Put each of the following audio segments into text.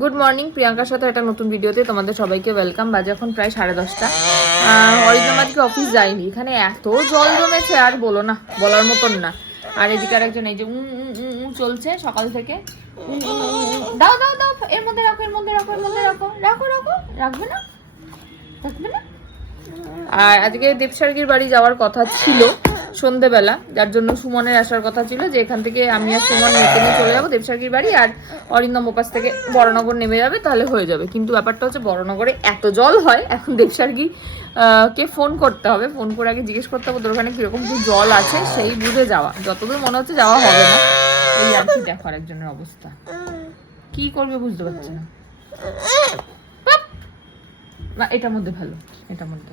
Good morning প্রিয়াঙ্কার সাথে একটা নতুন ভিডিওতে তোমাদের সবাইকে ওয়েলকাম বাজে এখন প্রায় সাড়ে দশটা। অরিন্দম আজকে অফিস যায়নি। এখানে এত জল জমেছে আর বলো না বলার মতন না। আর এদিকে আর একজন এই যে উম, চলছে সকাল থেকে। দাও দাও দাও এর মধ্যে রাখো এর মধ্যে রাখো এর মধ্যে রাখো। রাখো রাখো। রাখবে না? রাখবে না? আর আজকে দেবসার্গির বাড়ি যাওয়ার কথা ছিল। সন্ধেবেলা, যার জন্য সুমনের আসার কথা ছিল যে এখান থেকে আমি আর সুমন মেয়েকে নিয়ে চলে যাব দেবসার্গির বাড়ি, আর অরিন্দম ওপাশ থেকে বড়নগর নেমে যাবে, তাহলে হয়ে যাবে। কিন্তু ব্যাপারটা হচ্ছে বড়নগরে এত জল হয়, এখন দেবসার্গি কে ফোন করতে হবে, ফোন করে আগে জিজ্ঞেস করতে হবে তোর ওখানে কীরকম কি জল আছে, সেই বুঝে যাওয়া। যতদূর মনে হচ্ছে যাওয়া হবে না। এই আর কি দেখো আরেকজনের অবস্থা। কি করবে বুঝতে পারছি না। এটার মধ্যে ভালো এটার মধ্যে।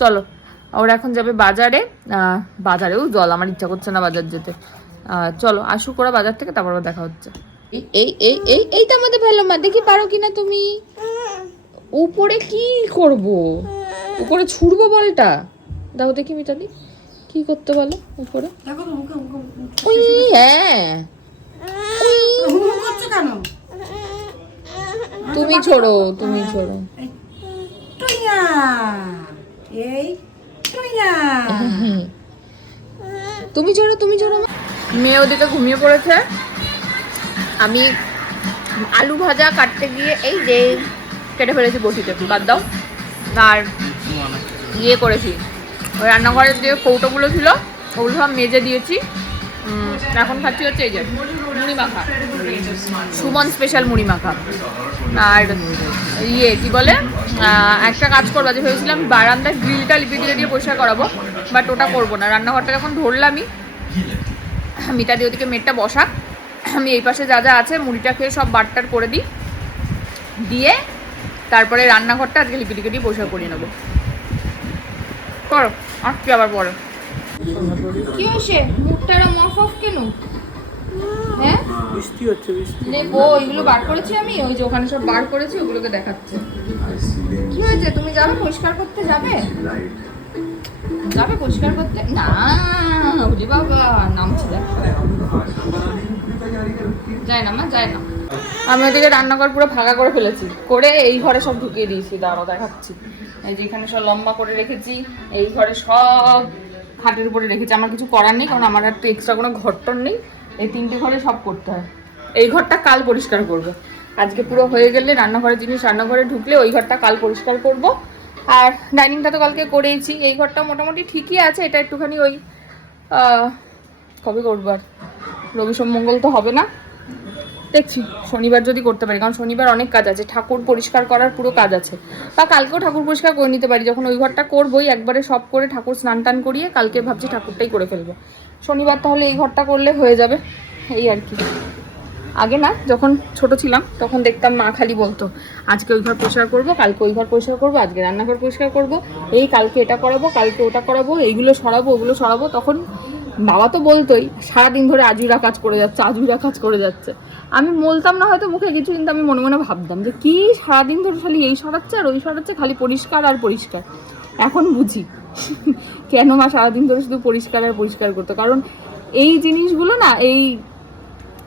চলো। ওরা এখন যাবে বাজারে। বাজারেও জল আমার ইচ্ছা করছে না বাজার যেতে। চলো আসুক ওরা বাজার থেকে তারপর দেখা হচ্ছে। এই এই এই এই এইটা আমাদের ভালো মা দেখি পারো কিনা তুমি? উপরে কি করব? উপরে ছুড়বো বলটা? দাও দেখি মিতাদি কি করতে বলো উপরে? দেখো ওই হ্যাঁ। হুম করছ কেন? তুমি ছোড়ো তুমি ছোড়ো। এই হুম। তুমি চড়ো তুমি চড়ো মেয়ে ওদিকে ঘুমিয়ে পড়েছে। আমি আলু ভাজা কাটতে গিয়ে এই যে কেটে ফেলেছি বটিতে বাদ দাও। আর ইয়ে করেছি। ওই রান্নাঘরের যে কৌটোগুলো ছিল ওগুলো সব মেজে দিয়েছি। এখন খাচ্ছি হচ্ছে এই যে মুড়ি মাখা। সুমন স্পেশাল মুড়ি মাখা। আর ইয়ে কি বলে? একটা কাজ করব যে ভেবেছিলাম বারান্দায় গ্রিলটা লিপি দিয়ে দিয়ে পরিষ্কার করাবো বাট ওটা করব না। রান্নাঘরটা যখন ধরলামই মিতা দিয়ে ওদিকে মেটটা বসাক আমি এই পাশে যা যা আছে, মুড়িটা খেয়ে সব বাটটার করে দিই। দিয়ে তারপরে রান্নাঘরটা আজকে লিপি লিপি দিয়ে পরিষ্কার করে নেব। করো আসছি আবার পরে? কি হয়েছে? মুখটা এরম অফ অফ কেন? হ্যাঁ? বৃষ্টি হচ্ছে বৃষ্টি। নেব এগুলো বার করেছি আমি? ওই যে ওখানে সব বার করেছি ওগুলোকে দেখাচ্ছে। কি হয়েছে? তুমি যাবে পরিষ্কার করতে? যাবে? যাবে পরিষ্কার করতে? না ওরে বাবা নামছি দেখ। যায় না মা যায় না। আমি ওদিকে রান্নাঘর পুরো ফাঁকা করে ফেলেছি। করে এই ঘরে সব ঢুকিয়ে দিয়েছি। দাঁড়াও দেখাচ্ছি। এই যে এখানে সব লম্বা করে রেখেছি এই ঘরে সব খাটের উপরে রেখেছি। আমার কিছু করার নেই, কারণ আমার আর তো এক্সট্রা কোনো ঘরটর নেই। এই তিনটে ঘরে সব করতে হয়। এই ঘরটা কাল পরিষ্কার করব। আজকে পুরো হয়ে গেলে রান্নাঘরের জিনিস, রান্নাঘরে ঢুকলে ওই ঘরটা কাল পরিষ্কার করব। আর ডাইনিংটা তো কালকে করেইছি। এই ঘরটা মোটামুটি ঠিকই আছে, এটা একটুখানি ওই কবে করব আর? রবি সোম মঙ্গল তো হবে না। দেখছি, শনিবার যদি করতে পারি, কারণ শনিবার অনেক কাজ আছে, ঠাকুর পরিষ্কার করার পুরো কাজ আছে। বা কালকেও ঠাকুর পরিষ্কার করে নিতে পারি, যখন ওই ঘরটা করবোই, একবারে সব করে ঠাকুর স্নান টান করিয়ে কালকে ভাবছি ঠাকুরটাই করে ফেলব। শনিবার তাহলে এই ঘরটা করলে হয়ে যাবে, এই আর কি। আগে না, যখন ছোট ছিলাম, তখন দেখতাম মা খালি বলতো, আজকে ওই ঘর পরিষ্কার করব, কালকে ওই ঘর পরিষ্কার করব, আজকে রান্নাঘর পরিষ্কার করব, এই কালকে এটা করাবো, কালকে ওটা করাবো, এইগুলো সরাবো, ওগুলো সরাবো। তখন বাবা তো বলতোই, সারাদিন ধরে আজুরা কাজ করে যাচ্ছে, আজুরা কাজ করে যাচ্ছে। আমি বলতাম না হয়তো মুখে কিছু, কিন্তু আমি মনে মনে ভাবতাম যে কি সারাদিন ধরে খালি এই সরাচ্ছে আর ওই সরাচ্ছে, খালি পরিষ্কার আর পরিষ্কার। এখন বুঝি, কেন মা সারাদিন ধরে শুধু পরিষ্কার আর পরিষ্কার করতো? কারণ এই জিনিসগুলো না, এই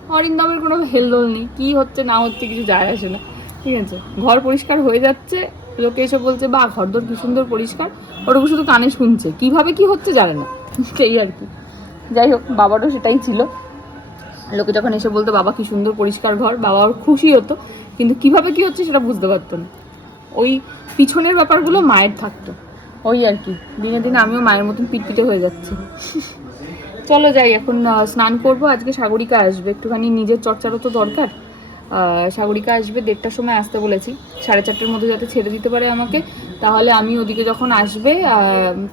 অরিন্দমের কোনো হেলদোল নেই, কি হচ্ছে না হচ্ছে কিছু যায় আসে না। ঠিক আছে? ঘর পরিষ্কার হয়ে যাচ্ছে, লোকে এসে বলছে বা ঘরদোর কি সুন্দর পরিষ্কার। ওটুকু শুধু কানে শুনছে, কীভাবে কি হচ্ছে জানে না, সেই আর কি। যাই হোক, বাবারও সেটাই ছিল। লোকে যখন এসে বলতো, বাবা, কি সুন্দর পরিষ্কার ঘর। বাবা খুশি হতো, কিন্তু কীভাবে কি হচ্ছে সেটা বুঝতে পারতো না। ওই পিছনের ব্যাপারগুলো মায়ের থাকতো। ওই আর কি। দিনে দিনে আমিও মায়ের মতন পিটপিটে হয়ে যাচ্ছি। চলো যাই, এখন স্নান করব। আজকে সাগরিকা আসবে। একটুখানি নিজের চর্চারও তো দরকার। সাগরিকা আসবে দেড়টার সময় আসতে বলেছি। সাড়ে চারটের মধ্যে যাতে ছেড়ে দিতে পারে আমাকে। তাহলে আমি ওদিকে যখন আসবে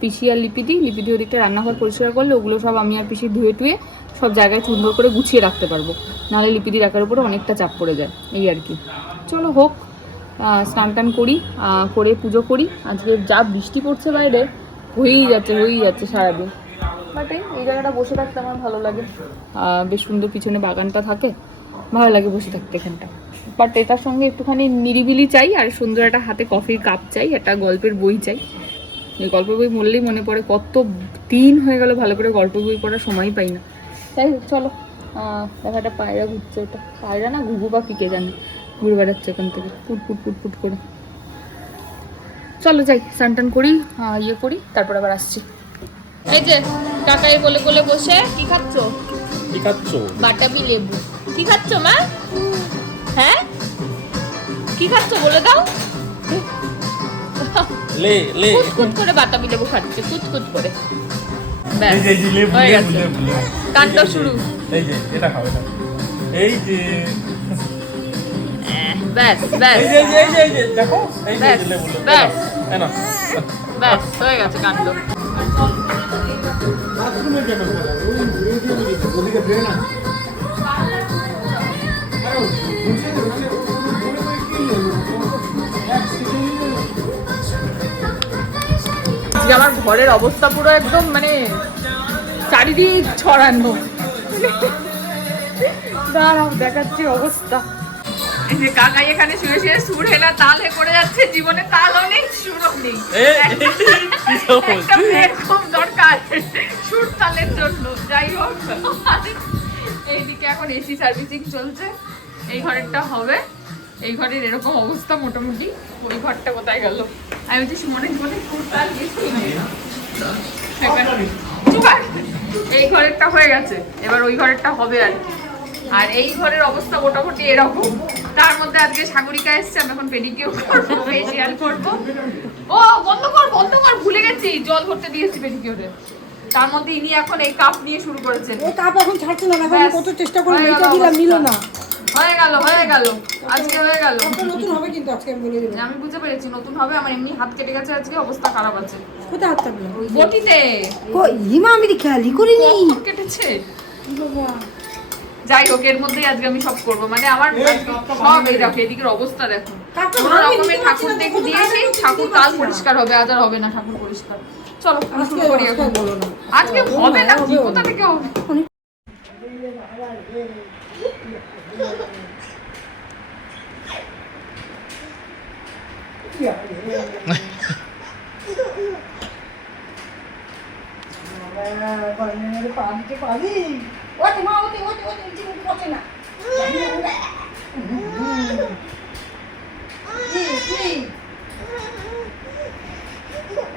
পিসি আর লিপিদি লিপিদি ওদিকটা রান্নাঘর পরিষ্কার করলে ওগুলো সব আমি আর পিসি ধুয়ে টুয়ে সব জায়গায় সুন্দর করে গুছিয়ে রাখতে পারব। নাহলে লিপিদি রাখার উপরে অনেকটা চাপ পড়ে যায়, এই আর কি। চলো হোক স্নান টান করি করে পুজো করি। আজকে যা বৃষ্টি পড়ছে বাইরে, হয়েই যাচ্ছে হয়েই যাচ্ছে সারাদিন। বাট এই জায়গাটা বসে থাকতে আমার ভালো লাগে। বেশ সুন্দর পিছনে বাগানটা থাকে। ভালো লাগে বসে থাকতে এখানটা। বাট এটার সঙ্গে একটুখানি নিরিবিলি চাই আর সুন্দর একটা হাতে কফির কাপ চাই একটা গল্পের বই চাই। এই গল্পের বই বললেই মনে পড়ে কত দিন হয়ে গেল ভালো করে গল্পের বই পড়ার সময় পাই না। তাই চলো দেখো একটা পায়রা ঘুরছে ওটা। পায়রা না ঘুঘু পাখি কে জানে? ঘুরে বেড়াচ্ছে এখান থেকে পুট পুট পুট পুট করে। চলো যাই স্নান টান করি ইয়ে করি তারপর আবার আসছি। এই যে কাকাই বলে বলে বসে কি খাচ্ছ? কি খাচ্ছ? বাটাবি লেবু। কি খাচ্ছ মা হ্যাঁ কি খাচ্ছ বলে দাও লে লে কুতকুত করে বাতাবি লেবু খাচ্ছে কুতকুত করে এই যে লেবু হয়ে লেবু। কাণ্ড শুরু এই যে এটা খাও এটা এই যে ব্যাস ব্যাস এই যে এই যে এই যে এই যে দেখো এই যে লেবু ব্যাস। এই ব্যাস হয়ে গেছে কাণ্ড বাথরুমে কেন ওই ওদিকে ড্রেন আছে আমার ঘরের অবস্থা পুরো একদম মানে চারিদিক ছড়ানো। দাঁড়াও দেখাচ্ছি অবস্থা। এই যে কাকাই এখানে শুয়ে শুয়ে সুর হেলা তাল হে করে যাচ্ছে জীবনে তালও নেই। সুরও নেই এই, এই, কি সব একটা মেয়ের খুব দরকার। সুর তালের জন্য যাই হোক। এইদিকে এখন এসি সার্ভিসিং চলছে। এই ঘরেরটা হবে। এই ঘরের এরকম অবস্থা মোটামুটি। ওই ঘরটা কোথায় গেল? আমি বলছি সুমনের জীবনে। এই ঘরেরটা হয়ে গেছে। এবার ওই ঘরেরটা হবে আর আর এই ঘরের অবস্থা মোটামুটি এরকম। তার মধ্যে আজকে সাগরিকা এসছে আমি এখন পেডিকিউর করব ফেসিয়াল করব। ও বন্ধ কর বন্ধ কর ভুলে গেছি। জল ভরতে দিয়েছি পেডিকিউরে। তার মধ্যে ইনি এখন এই কাপ নিয়ে শুরু করেছেন। এই কাপ এখন ছাড়ছে না এখন কত চেষ্টা করে মেয়েটা দিলাম। নিল না। হয়ে গেল হয়ে গেল। আজকে হয়ে গেল। নতুন হবে কিন্তু আজকে আমি বলে দিলাম আমি বুঝতে পেরেছি নতুন হবে আমার এমনি হাত কেটে গেছে আজকে অবস্থা খারাপ আছে। কোথায় হাত থাকল বটিতে। হিমা আমি খেয়ালই করিনি। কেটেছে। যাই হোক এর মধ্যেই আজকে আমি সব করব। মানে আমার সব এই দেখো এদিকের অবস্থা দেখো। কোনো রকমের ঠাকুর দেখে দিয়েছি ঠাকুর কাল পরিষ্কার হবে আজ আর হবে না ঠাকুর পরিষ্কার। চলো আজকে শুরু করি এখন। আজকে হবে না কি কোথা থেকে হবে?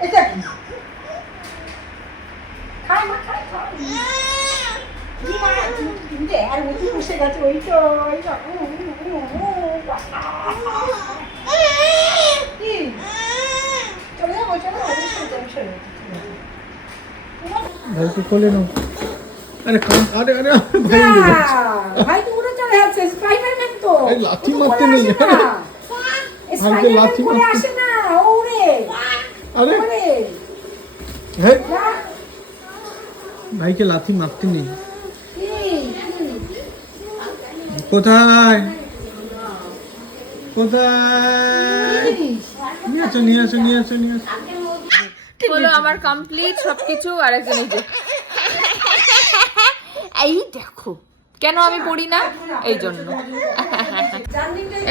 এটা কি? খাই মা খাই খাই। তো আর বেশি বসে গেছে ওই তো ওই তো? চলে যাব চলে যাব আমি সরে যাব, সরে যাব। ভাইকে কোলে নাও আরে কান আরে আরে ভাই উড়ে যাচ্ছে। না, ভাই তো উড়ে চলে যাচ্ছে স্পাইডারম্যান তো। এই লাথি মারতে নেই। ভাইকে মারতে- আসে না আরে। ভাইকে মারতে কোথায়? কোথায়? নিয়ে আসো নিয়ে আসো নিয়ে আসো নিয়ে আসো। হলো আমার কমপ্লিট সবকিছু আর একজন এই যে এই দেখো কেন আমি পড়ি না এই জন্য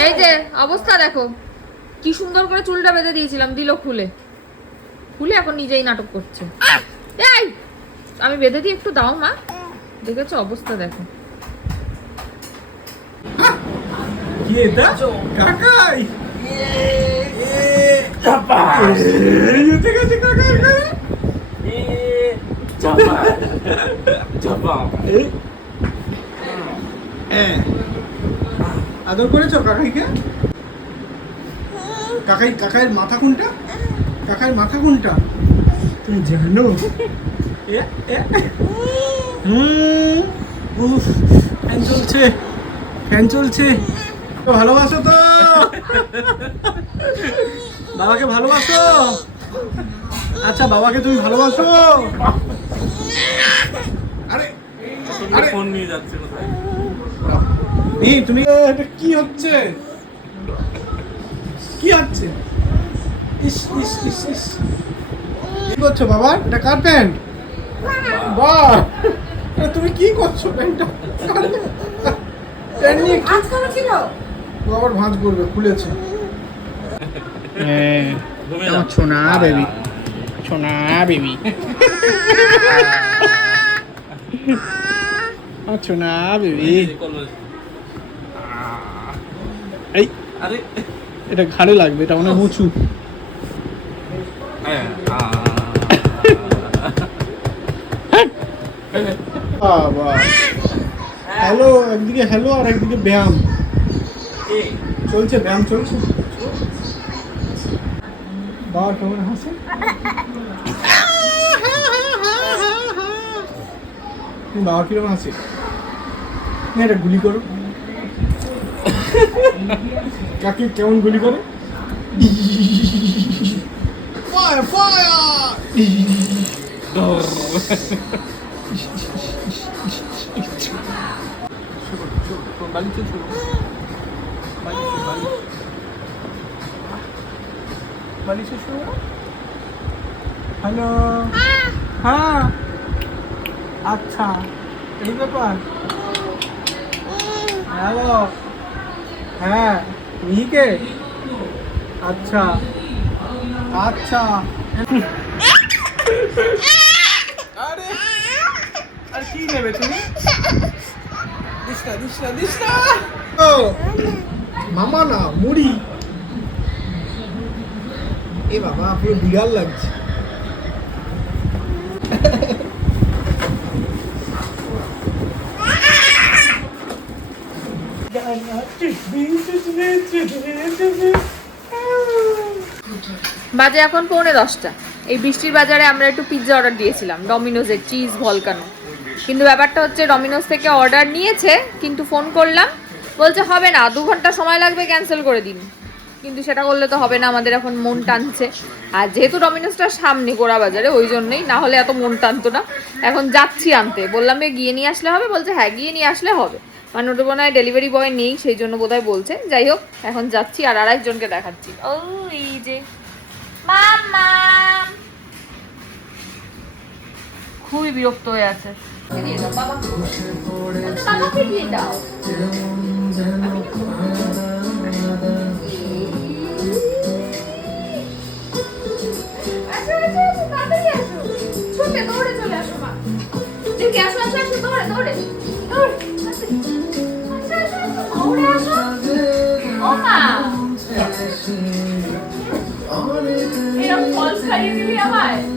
এই যে অবস্থা দেখো কি সুন্দর করে চুলটা বেঁধে দিয়েছিলাম দিল খুলে খুলে এখন নিজেই নাটক করছে এই আমি বেঁধে দিই একটু দাও মা দেখেছ অবস্থা দেখো কি এটা কাকাই এই হ্যাঁ। আদর করেছ কাকাইকে? কাকাই, কাকাইয়ের মাথা কোনটা? কাকাইয়ের মাথা কোনটা? তুমি জানো ফ্যান চলছে। ফ্যান চলছে। ভালোবাসো তো। বাবাকে ভালোবাসো। আচ্ছা বাবাকে তুমি ভালোবাসো। ফোন নিয়ে যাচ্ছে কোথায়? তুমি এটা কি হচ্ছে? কি হচ্ছে? ইস ইস ইস ইস। কি করছ বাবা? এটা কার প্যান্ট? বাহ! তুমি কি করছ প্যান্টটা? প্যান্ট নিয়ে কি আজ কবে ছিল ও আবার ভাঁজ করবে খুলেছে। সোনা বেবি। সোনা বেবি। আচ্ছা না বেবি এই আরে এটা ঘাড়ে লাগবে এটা অনেক উঁচু হ্যাঁ হ্যালো একদিকে হ্যালো আর একদিকে ব্যায়াম চলছে ব্যায়াম চলছে? বাবা কেমন হাসে বাবা কীরকম হাসে না এটা গুলি করো কাকে কেমন গুলি করে ফায়ার ফায়ার বালিতে ছোট বালিশে শুয়ে হ্যালো হ্যাঁ আচ্ছা এই ব্যাপার হ্যালো হ্যাঁ মিহিকে আচ্ছা। আচ্ছা। আরে আর কি নেবে তুমি? না দিস না ও মামা না মুড়ি। এ বাবা পুরো বিড়াল লাগছে। বাজে এখন পৌনে দশটা। এই বৃষ্টির বাজারে আমরা একটু পিৎজা অর্ডার দিয়েছিলাম ডমিনোজের চিজ ভলকানো। কিন্তু ব্যাপারটা হচ্ছে ডমিনোজ থেকে অর্ডার নিয়েছে, কিন্তু ফোন করলাম, বলছে হবে না, দু ঘণ্টা সময় লাগবে ক্যান্সেল করে দিন। কিন্তু সেটা করলে তো হবে না, আমাদের এখন মন টানছে। আর যেহেতু ডমিনোজটা সামনে গোড়া বাজারে, ওই জন্যই না হলে এত মন টানতো না। এখন যাচ্ছি আনতে। বললাম গিয়ে নিয়ে আসলে হবে? বলছে হ্যাঁ গিয়ে নিয়ে আসলে হবে। মানে ওটা মনে হয় ডেলিভারি বয় নেই সেই জন্য বোধহয় বলছে। যাই হোক এখন যাচ্ছি আর আরেকজনকে দেখাচ্ছি। ও এই যে খুবই বিরক্ত হয়ে আছে। দৌড়ে চলে আসো, মা। দৌড়ে, দৌড়ে। এরকম ফলস